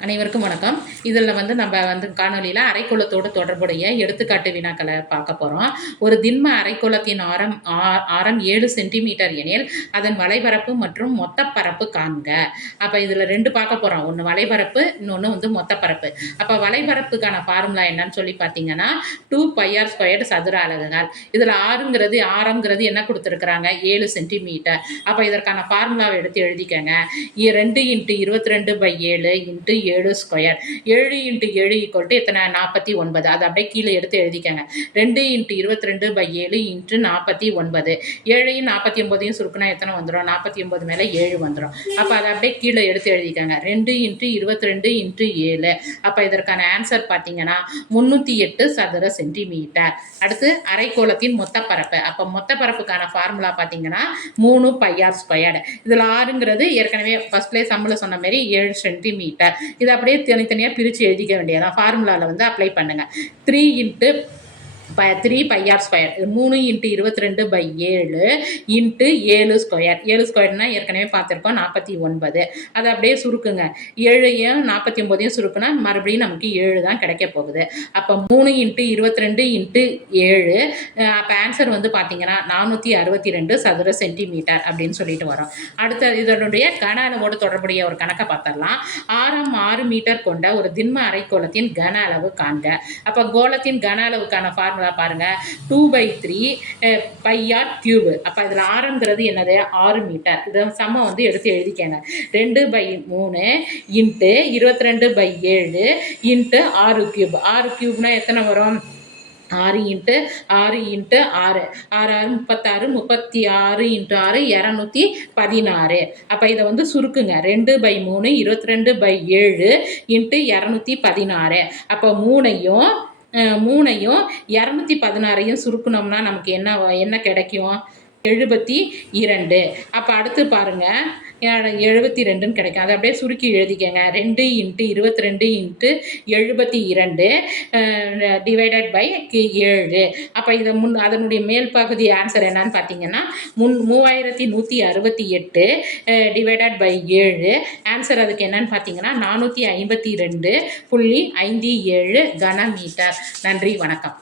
அனைவருக்கும் வணக்கம். இதில் வந்து நம்ம வந்து காணொலியில் அரைக்குளத்தோடு தொடர்புடைய எடுத்துக்காட்டு வினாக்களை பார்க்க போகிறோம் ஒரு திண்ம அரைக்கோளத்தின் ஆரம் ஆ- ஆரம் ஏழு சென்டிமீட்டர் எனில் அதன் வலைபரப்பு மற்றும் மொத்த பரப்பு காண்க. அப்போ இதில் ரெண்டு பார்க்க போகிறோம் ஒன்று வலைபரப்பு இன்னொன்று வந்து மொத்த பரப்பு அப்போ வலைபரப்புக்கான ஃபார்முலா என்னன்னு சொல்லி பார்த்தீங்கன்னா டூ பைஆர் ஸ்கொயர்டு சதுர அலகுகள். இதில் ஆறுங்கிறது ஆரம்ங்கிறது என்ன கொடுத்துருக்குறாங்க? ஏழு சென்டிமீட்டர். அப்போ இதற்கான ஃபார்முலாவை எடுத்து எழுதிக்கங்க. இ- ரெண்டு இன்ட்டு இருபத்தி ரெண்டு பை ஏழு இன்ட்டு ஏழு ஸ்கொயர் ஏழு இன்ட்டு ஏழு ஈக்குவல் டு எத்தனை? நாற்பத்தி ஒன்பது. அதை அப்படியே கீழே எடுத்து எழுதிக்கங்க. ரெண்டு இன்ட்டு இருபத்தி ரெண்டு பை ஏழு இன்ட்டு நாற்பத்தி ஒன்பது. ஏழையும் நாற்பத்தி ஒன்பதையும் சுருக்குனா எத்தனை வந்துடும் நாற்பத்தி ஒன்பது மேலே ஏழு வந்துடும் அப்போ அதை அப்படியே கீழே எடுத்து எழுதிக்கங்க. ரெண்டு இன்ட்டு இருபத்தி ரெண்டு இன்ட்டு ஏழு. அப்போ இதற்கான ஆன்சர் பார்த்தீங்கன்னா முந்நூற்றி எட்டு சதுர சென்டிமீட்டர் அடுத்து அரைக்கோளத்தின் மொத்த பரப்பு. அப்போ மொத்த பரப்புக்கான ஃபார்முலா பார்த்தீங்கன்னா மூணு பையார் ஸ்கொயர்டு இதில் ஆறுங்கிறது ஏற்கனவே ஃபர்ஸ்ட் பிளேஸ் சம்மில் சொன்ன மாதிரி ஏழு சென்டிமீட்டர் இதை அப்படியே தனித்தனியாக பிரித்து எழுதிக்க வேண்டியதான் ஃபார்முலாவில் வந்து அப்ளை பண்ணுங்கள் த்ரீ இன்ட்டு ப த்ரீ பையார் ஸ்கொயர் மூணு இன்ட்டு இருபத்தி ரெண்டு பை ஏழு இன்ட்டு ஏழு ஸ்கொயர் ஏழு ஸ்கொயர்னால் ஏற்கனவே பார்த்துருக்கோம் நாற்பத்தி ஒன்பது. அதை அப்படியே சுருக்குங்க. ஏழையும் நாற்பத்தி ஒம்போதையும் சுருக்குனா மறுபடியும் நமக்கு ஏழு தான் கிடைக்க போகுது. அப்போ மூணு இன்ட்டு இருபத்தி ரெண்டு இன்ட்டு ஏழு அப்போ ஆன்சர் வந்து பார்த்தீங்கன்னா நானூற்றி அறுபத்தி ரெண்டு சதுர சென்டிமீட்டர் அப்படின்னு சொல்லிட்டு வரோம். அடுத்த இதனுடைய கன அளவோடு தொடர்புடைய ஒரு கணக்கை பார்த்துடலாம். ஆறாம் ஆறு மீட்டர் கொண்ட ஒரு திண்ம அரைக்கோளத்தின் கன அளவு காண்க. அப்போ கோலத்தின் கன அளவுக்கான ஃபார்முலா பாருங்க. Two by three pi r cube அப்போ இதில் ஆரங்கிறது என்னது? ஆறு மீட்டர் இதை சம வந்து எடுத்து எழுதிக்கங்க. ரெண்டு பை மூணு இன்ட்டு இருபத்தி ரெண்டு பை ஏழு இன்ட்டு ஆறு கியூப் ஆறு கியூப்னா எத்தனை வரும்? ஆறு இன்ட்டு ஆறு இன்ட்டு ஆறு. ஆறு ஆறு முப்பத்தாறு முப்பத்தி ஆறு இன்ட்டு ஆறு இரநூத்தி பதினாறு. அப்போ இதை வந்து சுருக்குங்க. ரெண்டு பை மூணு இருபத்தி ரெண்டு பை ஏழு இன்ட்டு இரநூத்தி பதினாறு. அப்போ மூணையும் மூணையும் இரநூத்தி பதினாறையும் சுருக்குனோம்னா நமக்கு என்ன என்ன கிடைக்கும்? எழுபத்தி இரண்டு. அப்போ அடுத்து பாருங்கள் எழுபத்தி ரெண்டுன்னு கிடைக்கும். அதை அப்படியே சுருக்கி எழுதிக்கங்க. ரெண்டு இன்ட்டு இருபத்தி ரெண்டு இன்ட்டு எழுபத்தி இரண்டு டிவைடட் பை ஏழு. அப்போ இதை முன் அதனுடைய மேல் பகுதி ஆன்சர் என்னன்னு பார்த்தீங்கன்னா முன் மூவாயிரத்தி நூற்றி அறுபத்தி எட்டு டிவைடட் பை ஏழு. ஆன்சர் அதுக்கு என்னன்னு பார்த்தீங்கன்னா நானூற்றி ஐம்பத்தி ரெண்டு புள்ளி ஐந்து ஏழு கன மீட்டர். நன்றி வணக்கம்.